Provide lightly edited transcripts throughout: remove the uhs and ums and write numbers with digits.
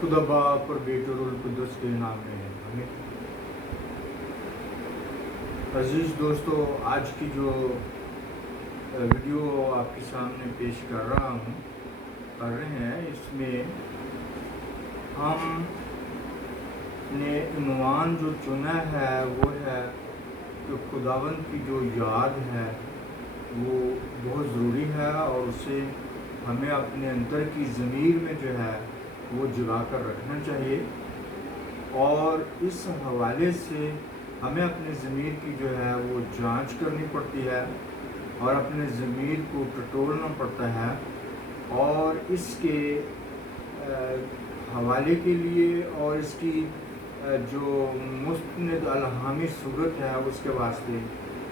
خدا باپ اور بیٹے اور روح القدس کے نام میں ہے آمین۔ عزیز دوستو، آج کی جو ویڈیو آپ کے سامنے پیش کر رہے ہیں، اس میں ہم نے عنوان جو چنا ہے وہ ہے کہ خداوند کی جو یاد ہے وہ بہت ضروری ہے، اور اسے ہمیں اپنے اندر کی ضمیر میں جو ہے وہ جگا کر رکھنا چاہیے، اور اس حوالے سے ہمیں اپنے ضمیر کی جو ہے وہ جانچ کرنی پڑتی ہے اور اپنے ضمیر کو ٹٹولنا پڑتا ہے، اور اس کے حوالے کے لیے اور اس کی جو مستند الہامی صورت ہے اس کے واسطے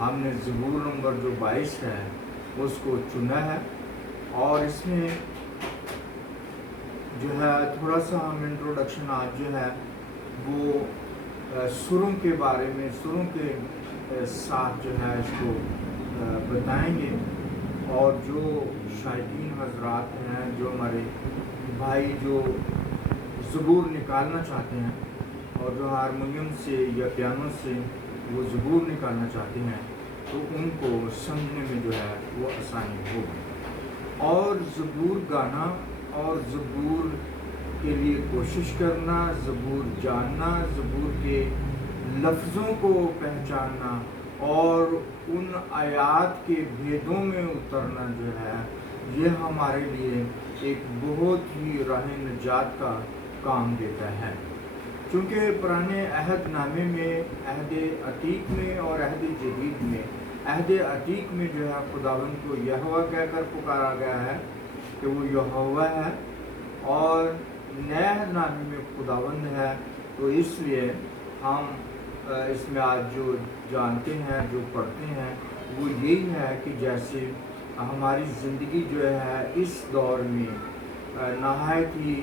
ہم نے زبور نمبر جو 22 ہے اس کو چنا ہے، اور اس میں جو ہے تھوڑا سا ہم انٹروڈکشن آج جو ہے وہ سروں کے بارے میں، سروں کے ساتھ جو ہے اس کو بتائیں گے، اور جو شائقین حضرات ہیں، جو ہمارے بھائی جو زبور نکالنا چاہتے ہیں اور جو ہارمونیم سے یا پیانو سے وہ زبور نکالنا چاہتے ہیں، تو ان کو سمجھنے میں جو ہے وہ آسانی ہوگی، اور زبور گانا اور زبور کے لیے کوشش کرنا، زبور جاننا، زبور کے لفظوں کو پہچاننا اور ان آیات کے بھیدوں میں اترنا جو ہے یہ ہمارے لیے ایک بہت ہی راہ نجات کا کام دیتا ہے، چونکہ پرانے عہد نامے میں، عہد عتیق میں اور عہد جدید میں، عہد عتیق میں جو ہے خداوند کو یہوہ کہہ کر پکارا گیا ہے کہ وہ یہوہ ہے، اور نئے عہد نامے میں خداوند ہے، تو اس لیے ہم اس میں آج جو جانتے ہیں، جو پڑھتے ہیں، وہ یہی ہے کہ جیسے ہماری زندگی جو ہے اس دور میں نہایت ہی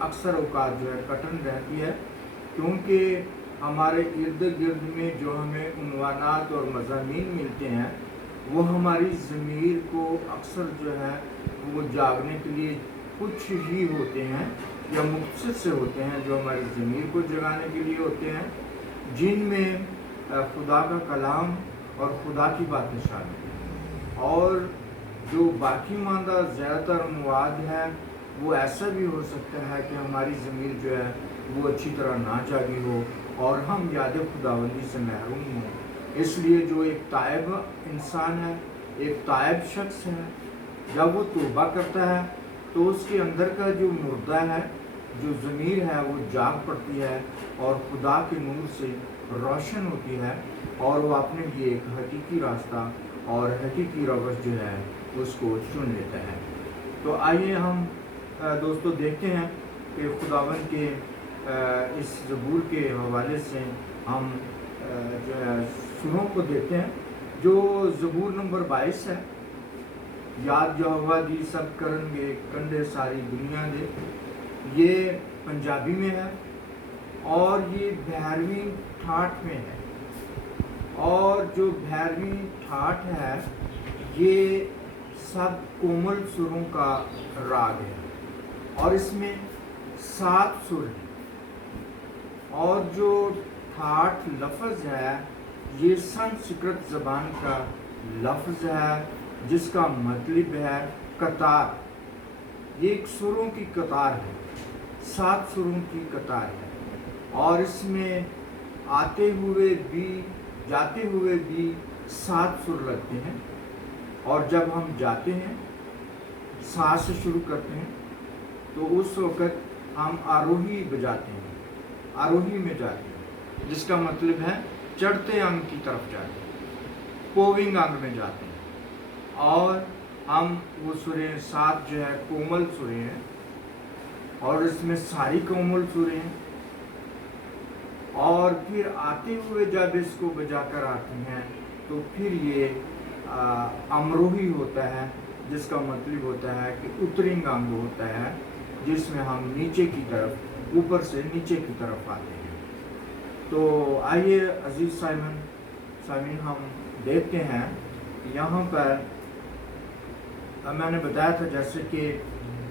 اکثر اوقات جو ہے کٹن رہتی ہے، کیونکہ ہمارے ارد گرد میں جو ہمیں عنوانات اور مضامین ملتے ہیں وہ ہماری ضمیر کو اکثر جو ہے وہ جاگنے کے لیے کچھ ہی ہوتے ہیں یا مختصر سے ہوتے ہیں، جو ہماری ضمیر کو جگانے کے لیے ہوتے ہیں، جن میں خدا کا کلام اور خدا کی باتیں شامل ہیں، اور جو باقی ماندہ زیادہ تر مواد ہے وہ ایسا بھی ہو سکتا ہے کہ ہماری ضمیر جو ہے وہ اچھی طرح نہ جاگی ہو اور ہم یاد خداوندی سے محروم ہوں۔ اس لیے جو ایک تائب انسان ہے، ایک تائب شخص ہے، جب وہ توبہ کرتا ہے تو اس کے اندر کا جو مردہ ہے، جو ضمیر ہے، وہ جاگ پڑتی ہے اور خدا کے نور سے روشن ہوتی ہے، اور وہ اپنے لیے ایک حقیقی راستہ اور حقیقی روش جو ہے اس کو چن لیتا ہے۔ تو آئیے ہم دوستو دیکھتے ہیں کہ خداوند کے اس زبور کے حوالے سے ہم جو ہے سروں کو دیکھتے ہیں، جو زبور نمبر 22 ہے۔ یاد یہوہ دی سب کرن گے کنڈے ساری دنیا دے، یہ پنجابی میں ہے اور یہ 12ویں ٹھاٹھ میں ہے، اور جو 12ویں ٹھاٹھ ہے یہ سب کومل سروں کا راگ ہے، اور اس میں 7 سر ہیں، اور جو ٹھاٹھ لفظ ہے یہ سنسکرت زبان کا لفظ ہے جس کا مطلب ہے قطار۔ یہ ایک سروں کی قطار ہے، 7 سروں کی قطار ہے، اور اس میں آتے ہوئے بھی جاتے ہوئے بھی 7 سر لگتے ہیں، اور جب ہم جاتے ہیں سا سے شروع کرتے ہیں تو اس وقت ہم آروہی بجاتے ہیں، آروہی میں جاتے ہیں، جس کا مطلب ہے چڑھتے انگ کی طرف جاتے ہیں، پوونگ انگ میں جاتے ہیں، اور ہم وہ سریں 7 جو ہے کومل سریں ہیں، اور اس میں ساری کومل سریں ہیں، اور پھر آتے ہوئے جب اس کو بجا کر آتی ہیں تو پھر یہ امروہی ہوتا ہے، جس کا مطلب ہوتا ہے کہ اترنگ انگ ہوتا ہے، جس میں ہم نیچے کی طرف، اوپر سے نیچے کی طرف آتے ہیں۔ تو آئیے عزیز سامعین ہم دیکھتے ہیں یہاں پر میں نے بتایا تھا جیسے کہ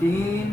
3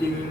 3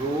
2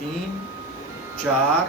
3 4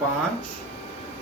5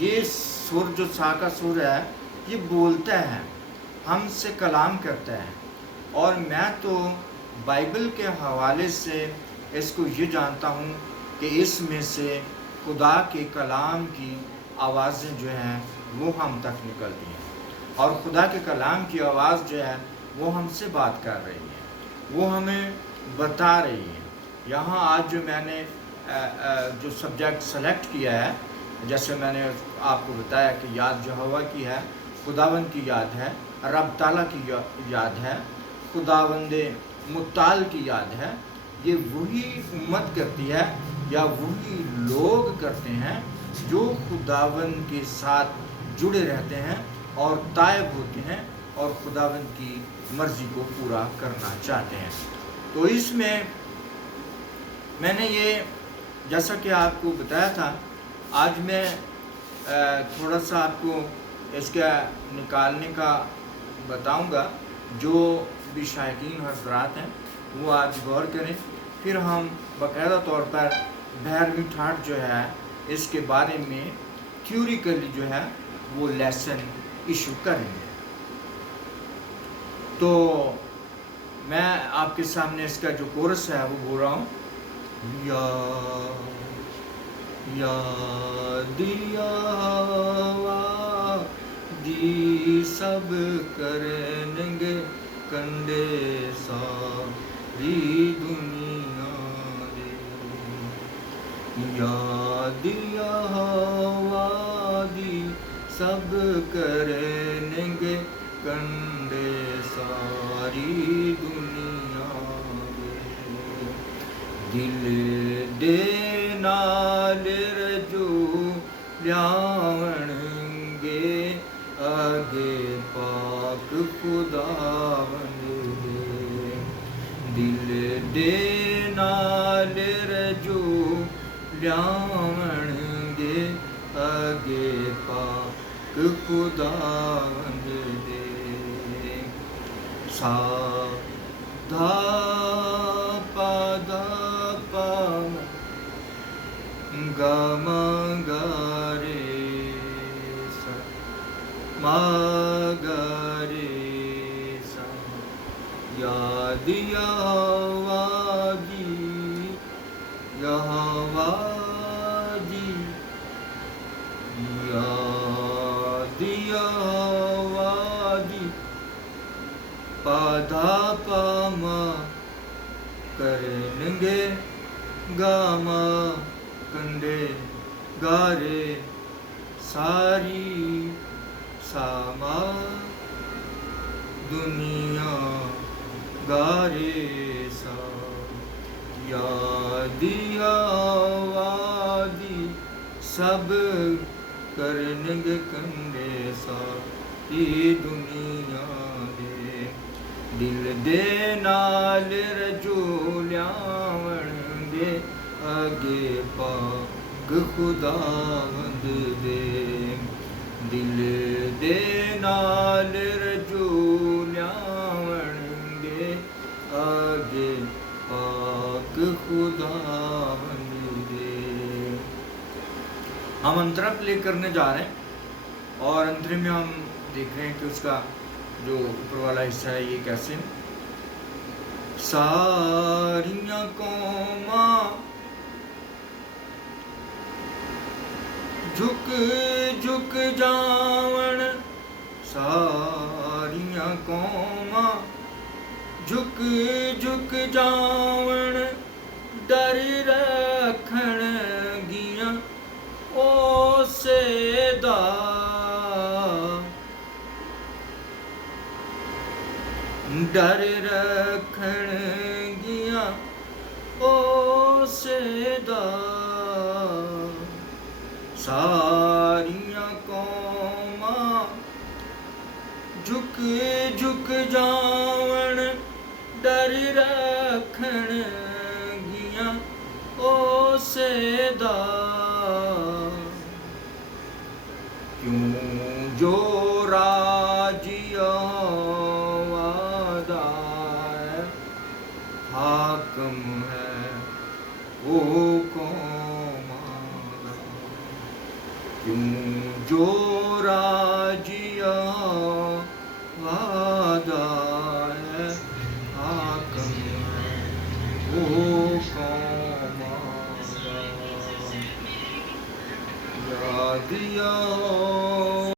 یہ سر جو سا کا سر ہے یہ بولتا ہے، ہم سے کلام کرتا ہے، اور میں تو بائبل کے حوالے سے اس کو یہ جانتا ہوں کہ اس میں سے خدا کے کلام کی آوازیں جو ہیں وہ ہم تک نکلتی ہیں، اور خدا کے کلام کی آواز جو ہے وہ ہم سے بات کر رہی ہے، وہ ہمیں بتا رہی ہے۔ یہاں آج جو میں نے جو سبجیکٹ سلیکٹ کیا ہے، جیسے میں نے آپ کو بتایا کہ یاد یہوہ کی ہے، خداوند کی یاد ہے، رب تعالیٰ کی یاد ہے، خداوند متعال کی یاد ہے، یہ وہی امت کرتی ہے یا وہی لوگ کرتے ہیں جو خداوند کے ساتھ جڑے رہتے ہیں اور تائب ہوتے ہیں اور خداوند کی مرضی کو پورا کرنا چاہتے ہیں۔ تو اس میں نے یہ جیسا کہ آپ کو بتایا تھا، آج میں تھوڑا سا آپ کو اس کا نکالنے کا بتاؤں گا، جو بھی شائقین حضرات ہیں وہ آج غور کریں، پھر ہم باقاعدہ طور پر 12ویں ٹھاٹ جو ہے اس کے بارے میں تھیوریکلی جو ہے وہ لیسن ایشو کریں گے۔ تو میں آپ کے سامنے اس کا جو کورس ہے وہ بول رہا ہوں، دیا دی سب کریں گے کنڈے ساری دنیا دے، دیا دی سب کریں گے کنڈے ساری دنیا دے، دل دے نال رجو لیاون گے آگے پاک خداوند دے، دل دے نال رجو لیاون گے آگے پاک خداوند دے، سا دھا پا دا پا گا ما گا رے سا ما گا رے سا، یاد یہوہ دی، یہوہ دی، یاد یہوہ دی، پا دھا پا ما کریں گے گا ما کنڈے گارے ساری ساما دنیا گارے سا، یاد یہوہ دی سب کریں گے کنڈے ساری دنیا دے، دل دے نال رجو لیاون گے آگے پاک خداوند دے، دل دے نال رجو لیاون گے آگے پاک خداوند دے۔ ہم انترا پلے کرنے جا رہے ہیں، اور انترے میں ہم دیکھ رہے ہیں کہ اس کا جو اوپر والا حصہ ہے یہ کیسے، ساریاں قوماں جھک جھک جاون، ساریاں قوماں جھک جھک جاون، ڈر رکھن گیاں اسے دا، ڈر رکھن گیاں اسے دا، ساریاں قوماں جھک جھک جاون، ڈر رکھن گیاں اسے دا، کیوں جو راج یہوہ دا ہے، حاکم ہے وہ قوماں دا، کیوں خدا ہے حاکم وہ قوم آگاہ، یاد یا